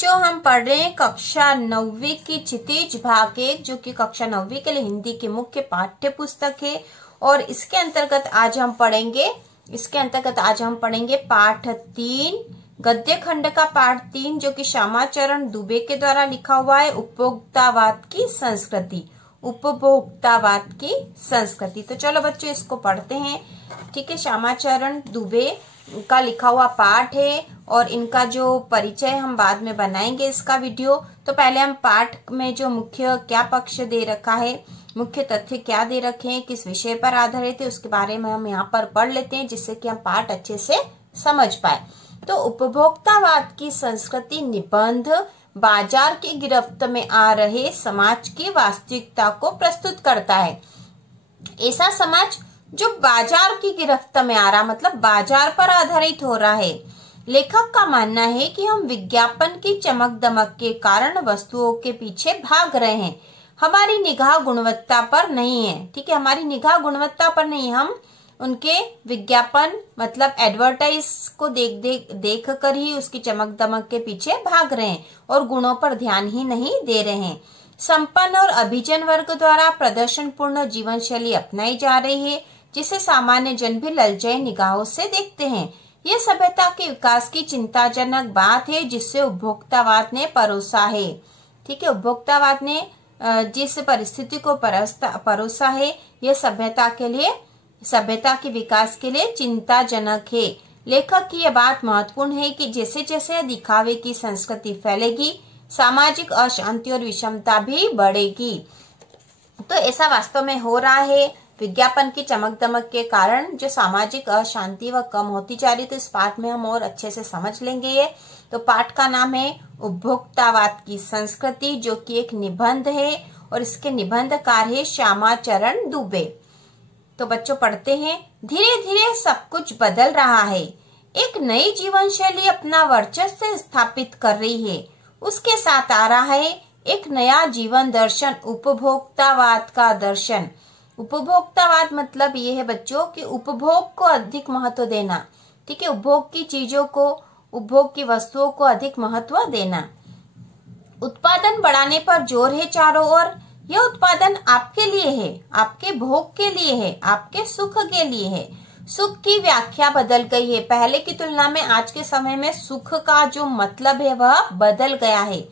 बच्चों हम पढ़ रहे हैं कक्षा 9वीं की क्षितिज भाग 1, जो कि कक्षा 9वीं के लिए हिंदी की मुख्य पाठ्य पुस्तक है। और इसके अंतर्गत आज हम पढ़ेंगे पाठ 3, गद्य खंड का पाठ 3, जो कि श्यामाचरण दुबे के द्वारा लिखा हुआ है, उपभोक्तावाद की संस्कृति। तो चलो बच्चों इसको पढ़ते हैं। ठीक है, श्यामाचरण दुबे का लिखा हुआ पाठ है और इनका जो परिचय हम बाद में बनाएंगे इसका वीडियो। तो पहले हम पाठ में जो मुख्य क्या पक्ष दे रखा है, मुख्य तथ्य क्या दे रखे हैं, किस विषय पर आधारित है, उसके बारे में हम यहाँ पर पढ़ लेते हैं, जिससे कि हम पाठ अच्छे से समझ पाए। तो उपभोक्तावाद की संस्कृति निबंध बाजार की गिरफ्त में आ रहे समाज की वास्तविकता को प्रस्तुत करता है। ऐसा समाज जो बाजार की गिरफ्त में आ रहा, मतलब बाजार पर आधारित हो रहा है। लेखक का मानना है कि हम विज्ञापन की चमक दमक के कारण वस्तुओं के पीछे भाग रहे हैं, हमारी निगाह गुणवत्ता पर नहीं है। ठीक है, हमारी निगाह गुणवत्ता पर नहीं, हम उनके विज्ञापन मतलब एडवर्टाइज को देख कर ही उसकी चमक दमक के पीछे भाग रहे हैं और गुणों पर ध्यान ही नहीं दे रहे हैं। संपन्न और अभिजन वर्ग द्वारा प्रदर्शन पूर्ण जीवन शैली अपनाई जा रही है, जिसे सामान्य जन भी ललचाई निगाहों से देखते हैं। यह सभ्यता के विकास की चिंताजनक बात है, जिससे उपभोक्तावाद ने परोसा है। ठीक है, उपभोक्तावाद ने जिस परिस्थिति को परोसा है, यह सभ्यता के विकास के लिए चिंताजनक है। लेखक की यह बात महत्वपूर्ण है कि जैसे जैसे दिखावे की संस्कृति फैलेगी, सामाजिक अशांति और विषमता भी बढ़ेगी। तो ऐसा वास्तव में हो रहा है, विज्ञापन की चमक दमक के कारण जो सामाजिक अशांति व कम होती जा रही। तो इस पाठ में हम और अच्छे से समझ लेंगे ये। तो पाठ का नाम है उपभोक्तावाद की संस्कृति, जो कि एक निबंध है और इसके निबंधकार है श्यामाचरण दुबे। तो बच्चों पढ़ते हैं। धीरे धीरे सब कुछ बदल रहा है, एक नई जीवन शैली अपना वर्चस्व स्थापित कर रही है। उसके साथ आ रहा है एक नया जीवन दर्शन, उपभोक्तावाद का दर्शन। उपभोक्तावाद मतलब ये है बच्चों कि उपभोग को अधिक महत्व देना। ठीक है, उपभोग की चीजों को, उपभोग की वस्तुओं को अधिक महत्व देना। उत्पादन बढ़ाने पर जोर है चारों ओर। यह उत्पादन आपके लिए है, आपके भोग के लिए है, आपके सुख के लिए है। सुख की व्याख्या बदल गई है। पहले की तुलना में आज के समय में सुख का जो मतलब है वह बदल गया है।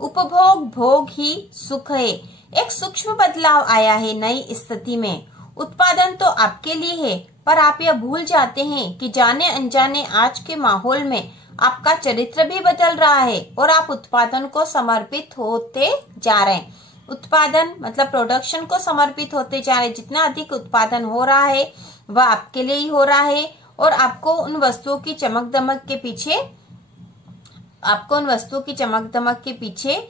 उपभोग भोग ही सुख है। एक सूक्ष्म बदलाव आया है नई स्थिति में। उत्पादन तो आपके लिए है, पर आप यह भूल जाते हैं कि जाने अनजाने आज के माहौल में आपका चरित्र भी बदल रहा है और आप उत्पादन को समर्पित होते जा रहे हैं। उत्पादन मतलब प्रोडक्शन को समर्पित होते जा रहे हैं। जितना अधिक उत्पादन हो रहा है वह आपके लिए ही हो रहा है और आपको उन वस्तुओं की चमक दमक के पीछे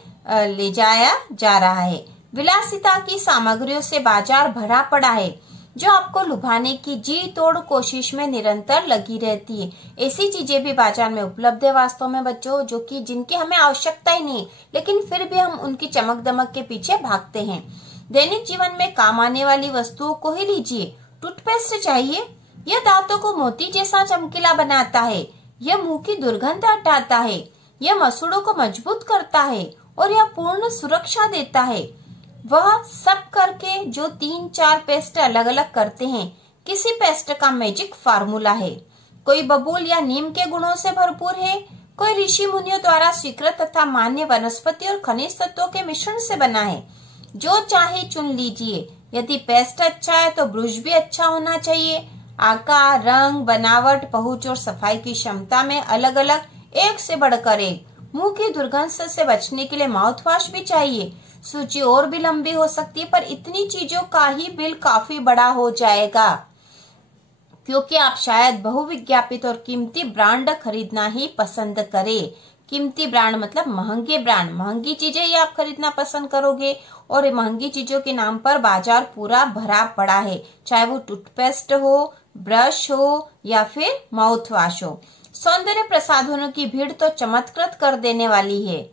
ले जाया जा रहा है। विलासिता की सामग्रियों से बाजार भरा पड़ा है, जो आपको लुभाने की जी तोड़ कोशिश में निरंतर लगी रहती है। ऐसी चीजें भी बाजार में उपलब्ध है वास्तव में बच्चों, जो कि जिनकी हमें आवश्यकता ही नहीं, लेकिन फिर भी हम उनकी चमक दमक के पीछे भागते हैं। दैनिक जीवन में काम आने वाली वस्तुओं को ही लीजिए। टूथपेस्ट चाहिए, यह दांतों को मोती जैसा चमकीला बनाता है, यह मुंह की दुर्गंध हटाता है, यह मसूड़ों को मजबूत करता है और यह पूर्ण सुरक्षा देता है। वह सब करके जो 3-4 पेस्ट अलग अलग करते हैं, किसी पेस्ट का मैजिक फार्मूला है। कोई बबूल या नीम के गुणों से भरपूर है, कोई ऋषि मुनियों द्वारा स्वीकृत तथा मान्य वनस्पति और खनिज तत्वों के मिश्रण से बना है। जो चाहे चुन लीजिए। यदि पेस्ट अच्छा है तो ब्रश भी अच्छा होना चाहिए। आकार, रंग, बनावट, पहुंच और सफाई की क्षमता में अलग अलग, एक से बढ़कर एक। मुंह की दुर्गंध से बचने के लिए माउथ वॉश भी चाहिए। सूची और भी लंबी हो सकती है, पर इतनी चीजों का ही बिल काफी बड़ा हो जाएगा, क्योंकि आप शायद बहुविज्ञापित और कीमती ब्रांड खरीदना ही पसंद करें। कीमती ब्रांड मतलब महंगे ब्रांड, महंगी चीजें ही आप खरीदना पसंद करोगे और महंगी चीजों के नाम पर बाजार पूरा भरा पड़ा है, चाहे वो टूथपेस्ट हो, ब्रश हो या फिर माउथ वॉश हो। सौंदर्य प्रसाधनों की भीड़ तो चमत्कृत कर देने वाली है।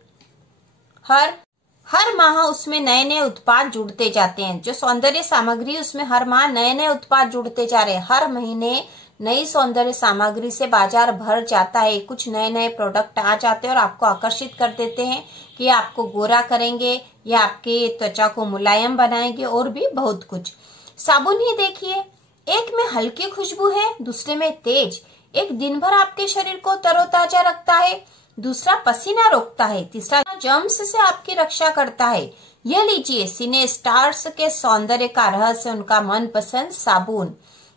हर माह उसमें नए नए उत्पाद जुड़ते जाते हैं। जो सौंदर्य सामग्री उसमें हर माह नए नए उत्पाद जुड़ते जा रहे हैं। हर महीने नई सौंदर्य सामग्री से बाजार भर जाता है। कुछ नए नए प्रोडक्ट आ जाते हैं और आपको आकर्षित कर देते हैं कि ये आपको गोरा करेंगे, या आपके त्वचा को मुलायम बनाएंगे और भी बहुत कुछ। साबुन ही देखिए, एक में हल्की खुशबू है, दूसरे में तेज। एक दिन भर आपके शरीर को तरोताजा रखता है, दूसरा पसीना रोकता है, तीसरा जर्म्स से आपकी रक्षा करता है। यह लीजिए सिने स्टार्स के सौंदर्य का रहस्य, उनका मनपसंद साबुन।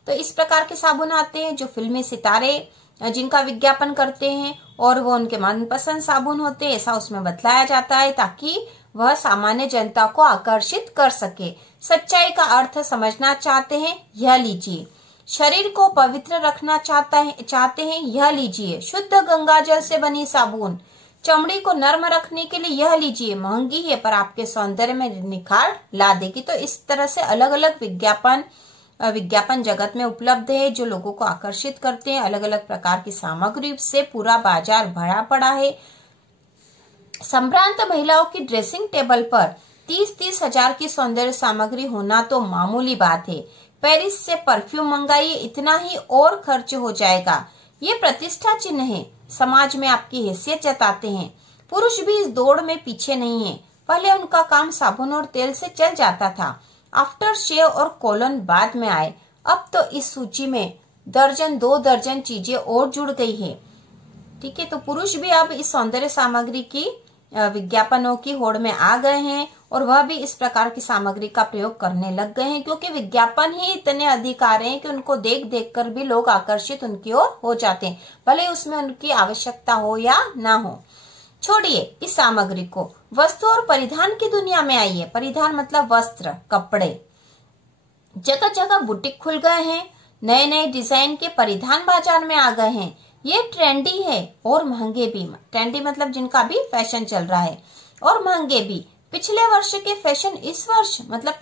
तो इस प्रकार के साबुन आते हैं जो फिल्मी सितारे जिनका विज्ञापन करते हैं और वो उनके मनपसंद साबुन होते हैं, ऐसा उसमें बतलाया जाता है ताकि वह सामान्य जनता को आकर्षित कर सके। सच्चाई का अर्थ समझना चाहते हैं, यह लीजिए। शरीर को पवित्र रखना चाहते हैं, यह लीजिए शुद्ध गंगा जल से बनी साबुन। चमड़ी को नर्म रखने के लिए यह लीजिए। महंगी है पर आपके सौंदर्य में निखार ला देगी। तो इस तरह से अलग अलग विज्ञापन जगत में उपलब्ध है जो लोगों को आकर्षित करते हैं। अलग अलग प्रकार की सामग्री से पूरा बाजार भरा पड़ा है। संभ्रांत महिलाओं की ड्रेसिंग टेबल पर 30-30 हजार की सौंदर्य सामग्री होना तो मामूली बात है। पेरिस से परफ्यूम मंगाइए, इतना ही और खर्च हो जाएगा। ये प्रतिष्ठा चिन्ह है, समाज में आपकी हैसियत जताते हैं। पुरुष भी इस दौड़ में पीछे नहीं है। पहले उनका काम साबुन और तेल से चल जाता था, आफ्टर शेव और कोलन बाद में आए। अब तो इस सूची में दर्जन 2 दर्जन चीजें और जुड़ गई है। ठीक है, तो पुरुष भी अब इस सौंदर्य सामग्री की विज्ञापनों की होड़ में आ गए हैं और वह भी इस प्रकार की सामग्री का प्रयोग करने लग गए हैं, क्योंकि विज्ञापन ही इतने अधिक आ रहे हैं कि उनको देख देख कर भी लोग आकर्षित उनकी ओर हो जाते हैं, भले उसमें उनकी आवश्यकता हो या ना हो। छोड़िए इस सामग्री को, वस्तु और परिधान की दुनिया में आइए। परिधान मतलब वस्त्र, कपड़े। जगह जगह बुटीक खुल गए हैं, नए नए डिजाइन के परिधान बाजार में आ गए हैं। ये ट्रेंडी है और महंगे भी। ट्रेंडी मतलब जिनका भी फैशन चल रहा है, और महंगे भी। पिछले वर्ष के फैशन इस वर्ष, मतलब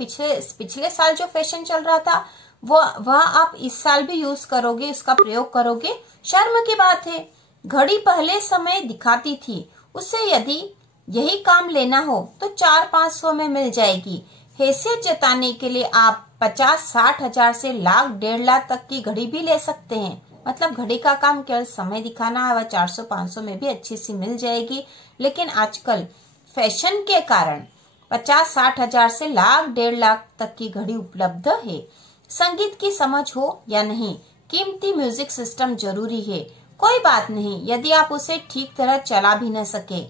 पिछले साल जो फैशन चल रहा था वह आप इस साल भी यूज करोगे, उसका प्रयोग करोगे, शर्म की बात है। घड़ी पहले समय दिखाती थी, उससे यदि यही काम लेना हो तो 400-500 में मिल जाएगी। हैसियत जताने के लिए आप 50-60 हजार से लाख 1.5 लाख तक की घड़ी भी ले सकते हैं। मतलब घड़ी का काम केवल समय दिखाना है, वह 400-500 में भी अच्छी सी मिल जाएगी। लेकिन आजकल फैशन के कारण 50-60 हजार से लाख 1.5 लाख तक की घड़ी उपलब्ध है। संगीत की समझ हो या नहीं, कीमती म्यूजिक सिस्टम जरूरी है। कोई बात नहीं यदि आप उसे ठीक तरह चला भी न सके।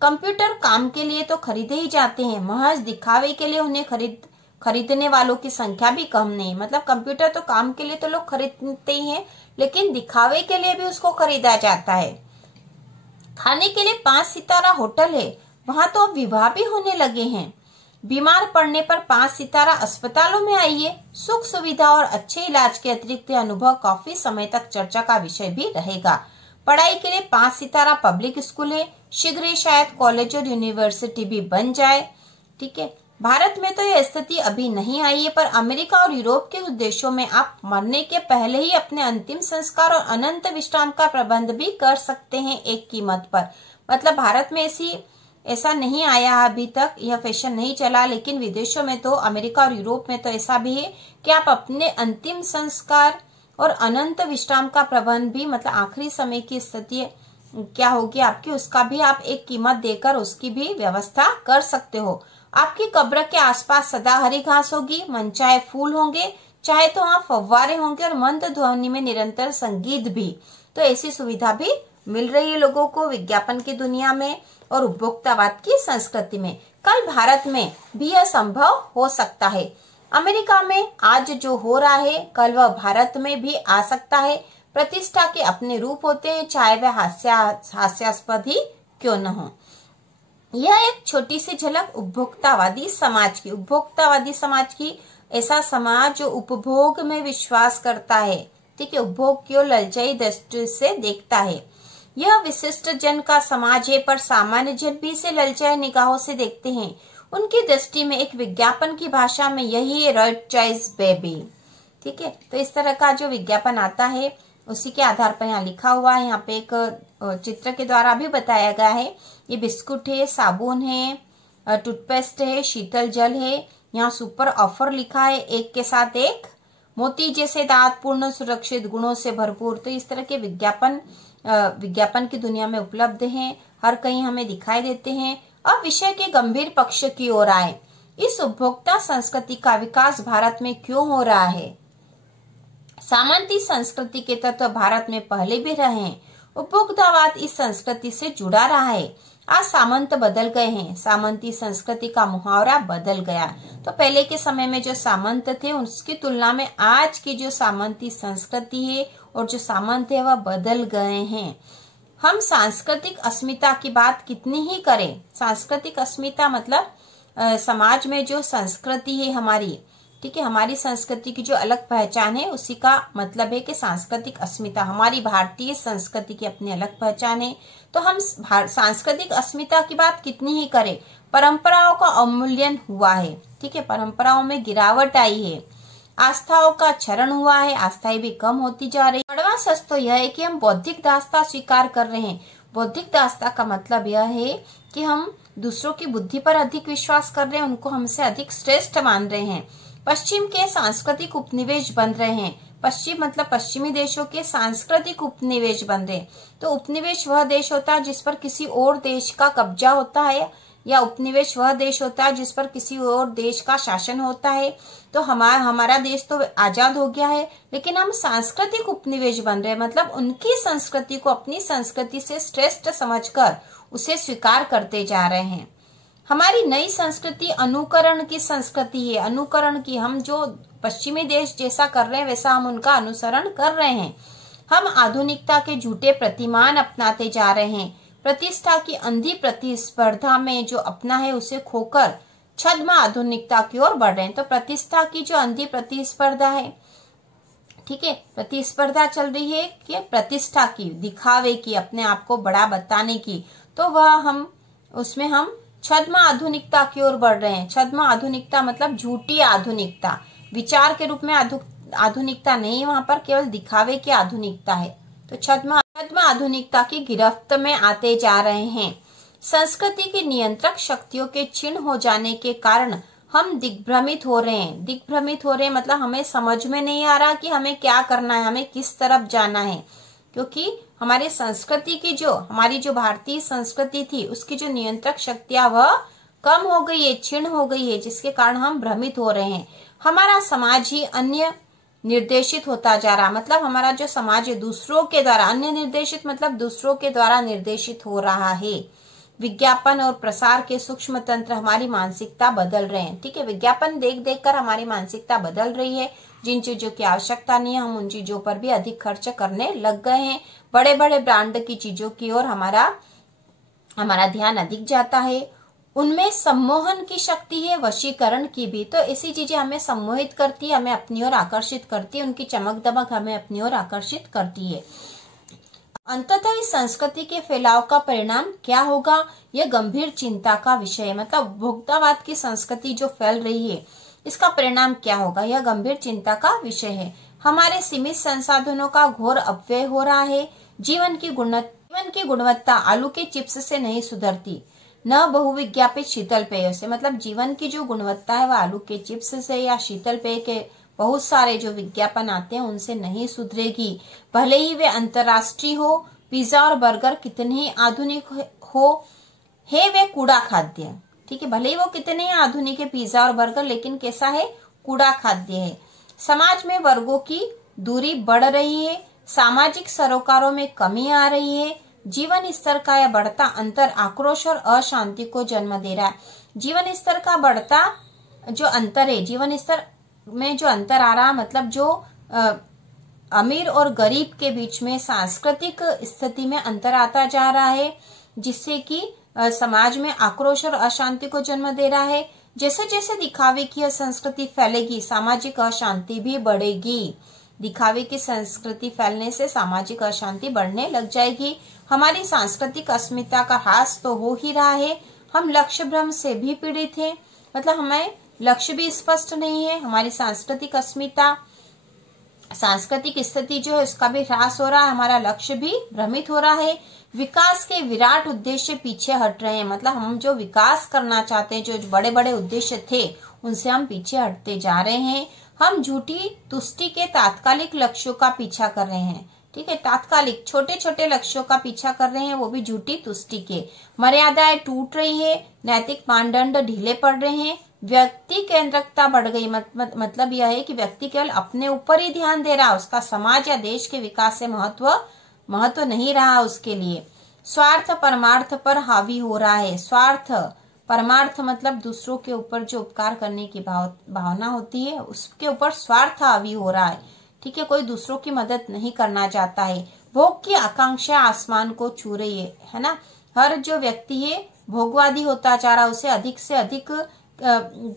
कंप्यूटर काम के लिए तो खरीदे ही जाते हैं, महज दिखावे के लिए उन्हें खरीदने वालों की संख्या भी कम नहीं। मतलब कंप्यूटर तो काम के लिए तो लोग खरीदते ही हैं, लेकिन दिखावे के लिए भी उसको खरीदा जाता है। खाने के लिए 5 सितारा होटल है, वहां तो अब विवाह भी होने लगे हैं। बीमार पड़ने पर 5 सितारा अस्पतालों में आइए। सुख सुविधा और अच्छे इलाज के अतिरिक्त अनुभव काफी समय तक चर्चा का विषय भी रहेगा। पढ़ाई के लिए 5 सितारा पब्लिक स्कूल है, शीघ्र ही शायद कॉलेज और यूनिवर्सिटी भी बन जाए। ठीक है, भारत में तो यह स्थिति अभी नहीं आई है, पर अमेरिका और यूरोप के कुछ देशों में आप मरने के पहले ही अपने अंतिम संस्कार और अनंत विश्राम का प्रबंध भी कर सकते हैं एक कीमत पर। मतलब भारत में ऐसा नहीं आया अभी तक, यह फैशन नहीं चला, लेकिन विदेशों में तो, अमेरिका और यूरोप में तो ऐसा भी है कि आप अपने अंतिम संस्कार और अनंत विश्राम का प्रबंध भी, मतलब आखिरी समय की स्थिति क्या होगी आपकी, उसका भी आप एक कीमत देकर उसकी भी व्यवस्था कर सकते हो। आपकी कब्र के आसपास सदा हरी घास होगी, मनचाहे फूल होंगे, चाहे तो वहाँ फव्वारे होंगे और मंद ध्वनि में निरंतर संगीत भी। तो ऐसी सुविधा भी मिल रही है लोगों को विज्ञापन की दुनिया में और उपभोक्तावाद की संस्कृति में। कल भारत में भी यह संभव हो सकता है। अमेरिका में आज जो हो रहा है कल वह भारत में भी आ सकता है। प्रतिष्ठा के अपने रूप होते हैं, चाहे वह हास्यास्पद ही क्यों न हो। यह एक छोटी सी झलक उपभोक्तावादी समाज की, ऐसा समाज जो उपभोग में विश्वास करता है। ठीक है, उपभोग की ललचाई दृष्टि से देखता है। यह विशिष्ट जन का समाज है, पर सामान्य जन भी इसे ललचाए निगाहों से देखते हैं। उनकी दृष्टि में एक विज्ञापन की भाषा में यही है राइट चॉइस बेबी। ठीक है, तो इस तरह का जो विज्ञापन आता है उसी के आधार पर यहाँ लिखा हुआ है। यहाँ पे एक चित्र के द्वारा भी बताया गया है। ये बिस्कुट है, साबुन है, टूथपेस्ट है, शीतल जल है। यहाँ सुपर ऑफर लिखा है, एक के साथ एक मोती जैसे दांत, पूर्ण सुरक्षित, गुणों से भरपूर। तो इस तरह के विज्ञापन की दुनिया में उपलब्ध हैं, हर कहीं हमें दिखाई देते हैं। अब विषय के गंभीर पक्ष की ओर आए। इस उपभोक्ता संस्कृति का विकास भारत में क्यों हो रहा है? सामंती संस्कृति के तत्व भारत में पहले भी रहे हैं। उपभोक्तावाद इस संस्कृति से जुड़ा रहा है। आज सामंत बदल गए हैं, सामंती संस्कृति का मुहावरा बदल गया। तो पहले के समय में जो सामंत थे उसकी तुलना में आज की जो सामंती संस्कृति है और जो सामंत है वह बदल गए हैं। हम सांस्कृतिक अस्मिता की बात कितनी ही करें, सांस्कृतिक अस्मिता मतलब समाज में जो संस्कृति है हमारी, ठीक है, हमारी संस्कृति की जो अलग पहचान है, उसी का मतलब है कि सांस्कृतिक अस्मिता। हमारी भारतीय संस्कृति की अपनी अलग पहचान है। तो हम सांस्कृतिक अस्मिता की बात कितनी ही करें, परंपराओं का अवमूल्यन हुआ है, ठीक है, परंपराओं में गिरावट आई है, आस्थाओं का क्षरण हुआ है, आस्थाएं भी कम होती जा रही। बड़वा सच तो यह है कि हम बौद्धिक दासता स्वीकार कर रहे हैं। बौद्धिक दासता का मतलब यह है कि हम दूसरों की बुद्धि पर अधिक विश्वास कर रहे हैं, उनको हमसे अधिक श्रेष्ठ मान रहे हैं। पश्चिम के सांस्कृतिक उपनिवेश बन रहे हैं। पश्चिम मतलब पश्चिमी देशों के सांस्कृतिक उपनिवेश बन रहे हैं। तो उपनिवेश वह देश होता है जिस पर किसी और देश का कब्जा होता है, या उपनिवेश वह देश होता है जिस पर किसी और देश का शासन होता है। तो हमारा देश तो आजाद हो गया है, लेकिन हम सांस्कृतिक उपनिवेश बन रहे हैं, मतलब उनकी संस्कृति को अपनी संस्कृति से श्रेष्ठ समझकर उसे स्वीकार करते जा रहे हैं। हमारी नई संस्कृति अनुकरण की संस्कृति है, अनुकरण की। हम जो पश्चिमी देश जैसा कर रहे हैं वैसा हम उनका अनुसरण कर रहे हैं। हम आधुनिकता के झूठे प्रतिमान अपनाते जा रहे हैं। प्रतिष्ठा की अंधी प्रतिस्पर्धा में जो अपना है उसे खोकर छद्म आधुनिकता की ओर बढ़ रहे हैं। तो प्रतिष्ठा की जो अंधी प्रतिस्पर्धा है, ठीक है, प्रतिस्पर्धा चल रही है कि प्रतिष्ठा की, दिखावे की, अपने आप को बड़ा बताने की, तो वह उसमें हम छद्म आधुनिकता की ओर बढ़ रहे हैं। छद्म आधुनिकता मतलब झूठी आधुनिकता, विचार के रूप में आधुनिकता नहीं, वहां पर केवल दिखावे की आधुनिकता है। तो छद्म आधुनिकता की गिरफ्त में आते जा रहे हैं। संस्कृति की नियंत्रक शक्तियों के क्षीण हो जाने के कारण हम दिग्भ्रमित हो रहे हैं। दिग्भ्रमित हो रहे हैं मतलब हमें समझ में नहीं आ रहा कि हमें क्या करना है, हमें किस तरफ जाना है, क्योंकि हमारी संस्कृति की हमारी जो भारतीय संस्कृति थी उसकी जो नियंत्रक शक्तियां वह कम हो गई है, क्षीण हो गई है, जिसके कारण हम भ्रमित हो रहे हैं। हमारा समाज ही अन्य निर्देशित होता जा रहा, मतलब हमारा जो समाज है दूसरों के द्वारा, अन्य निर्देशित मतलब दूसरों के द्वारा निर्देशित हो रहा है। विज्ञापन और प्रसार के सूक्ष्म तंत्र हमारी मानसिकता बदल रहे हैं, ठीक है, विज्ञापन देख देख कर हमारी मानसिकता बदल रही है। जिन चीजों की आवश्यकता नहीं है हम उन चीजों पर भी अधिक खर्च करने लग गए हैं। बड़े बड़े ब्रांड की चीजों की ओर हमारा ध्यान अधिक जाता है। उनमें सम्मोहन की शक्ति है, वशीकरण की भी। तो ऐसी चीजें हमें सम्मोहित करती है, हमें अपनी ओर आकर्षित करती है, उनकी चमक दमक हमें अपनी ओर आकर्षित करती है। अंततः इस संस्कृति के फैलाव का परिणाम क्या होगा, यह गंभीर चिंता का विषय है। मतलब उपभोक्तावाद की संस्कृति जो फैल रही है इसका परिणाम क्या होगा, यह गंभीर चिंता का विषय है। हमारे सीमित संसाधनों का घोर अपव्यय हो रहा है। जीवन की गुणवत्ता आलू के चिप्स से नहीं सुधरती, न बहुविज्ञापित शीतल पेय से। मतलब जीवन की जो गुणवत्ता है वह आलू के चिप्स से या शीतल पेय के बहुत सारे जो विज्ञापन आते हैं उनसे नहीं सुधरेगी। भले ही वे अंतर्राष्ट्रीय हो, पिज्जा और बर्गर कितने ही आधुनिक है वे कूड़ा खाद्य, ठीक है, भले ही वो कितने ही आधुनिक है पिज्जा और बर्गर, लेकिन कैसा है, कूड़ा खाद्य है। समाज में वर्गों की दूरी बढ़ रही है, सामाजिक सरोकारों में कमी आ रही है। जीवन स्तर का यह बढ़ता अंतर आक्रोश और अशांति को जन्म दे रहा है। जीवन स्तर का बढ़ता जो अंतर है, जीवन स्तर में जो अंतर आ रहा, मतलब जो अमीर और गरीब के बीच में सांस्कृतिक स्थिति में अंतर आता जा रहा है, जिससे कि समाज में आक्रोश और अशांति को जन्म दे रहा है। जैसे जैसे दिखावे की संस्कृति फैलेगी सामाजिक अशांति भी बढ़ेगी। दिखावे की संस्कृति फैलने से सामाजिक अशांति बढ़ने लग जाएगी। हमारी सांस्कृतिक अस्मिता का ह्रास तो हो ही रहा है। हम लक्ष्य भ्रम से भी पीड़ित हैं, मतलब हमें लक्ष्य भी स्पष्ट नहीं है। हमारी सांस्कृतिक अस्मिता, सांस्कृतिक स्थिति जो है उसका भी ह्रास हो रहा है, हमारा लक्ष्य भी भ्रमित हो रहा है। विकास के विराट उद्देश्य पीछे हट रहे हैं, मतलब हम जो विकास करना चाहते हैं, जो बड़े बड़े उद्देश्य थे उनसे हम पीछे हटते जा रहे हैं। हम झूठी तुष्टि के तात्कालिक लक्ष्यों का पीछा कर रहे हैं। ठीक है, तात्कालिक छोटे छोटे लक्ष्यों का पीछा कर रहे हैं, वो भी झूठी तुष्टि के। मर्यादाएं टूट रही है, नैतिक मानदंड ढीले पड़ रहे हैं, व्यक्ति केंद्रिकता बढ़ गई। मतलब यह है कि व्यक्ति केवल अपने ऊपर ही ध्यान दे रहा, उसका समाज या देश के विकास से महत्व नहीं रहा उसके लिए। स्वार्थ परमार्थ पर हावी हो रहा है। स्वार्थ परमार्थ मतलब दूसरों के ऊपर जो उपकार करने की भावना होती है, उसके ऊपर स्वार्थ हावी हो रहा है। ठीक है, कोई दूसरों की मदद नहीं करना चाहता है। भोग की आकांक्षा आसमान को छू रही है ना। हर जो व्यक्ति है भोगवादी होता जा रहा, उसे अधिक से अधिक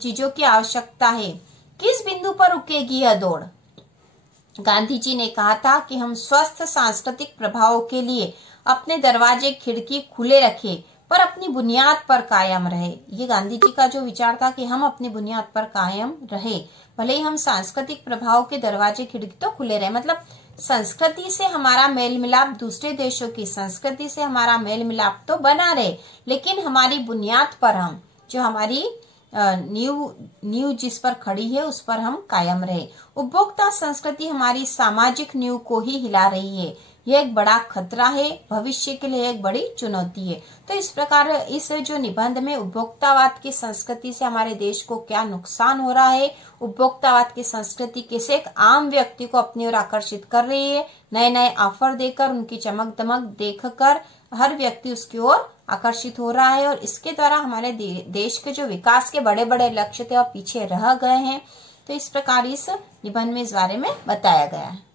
चीजों की आवश्यकता है। किस बिंदु पर रुकेगी यह दौड़? गांधी जी ने कहा था कि हम स्वस्थ सांस्कृतिक प्रभावों के लिए अपने दरवाजे खिड़की खुले रखें, पर अपनी बुनियाद पर कायम रहे। ये गांधी जी का जो विचार था कि हम अपनी बुनियाद पर कायम रहे, भले ही हम सांस्कृतिक प्रभाव के दरवाजे खिड़की तो खुले रहे। मतलब संस्कृति से हमारा मेल मिलाप, दूसरे देशों की संस्कृति से हमारा मेल मिलाप तो बना रहे, लेकिन हमारी बुनियाद पर हम, जो हमारी नींव जिस पर खड़ी है, उस पर हम कायम रहे। उपभोक्ता संस्कृति हमारी सामाजिक नींव को ही हिला रही है। यह एक बड़ा खतरा है, भविष्य के लिए एक बड़ी चुनौती है। तो इस प्रकार इस जो निबंध में उपभोक्तावाद की संस्कृति से हमारे देश को क्या नुकसान हो रहा है, उपभोक्तावाद की संस्कृति कैसे एक आम व्यक्ति को अपनी ओर आकर्षित कर रही है, नए नए ऑफर देकर, उनकी चमक दमक देखकर हर व्यक्ति उसकी ओर आकर्षित हो रहा है, और इसके द्वारा हमारे देश के जो विकास के बड़े बड़े लक्ष्य थे वो पीछे रह गए हैं। तो इस प्रकार इस निबंध में इस बारे में बताया गया है।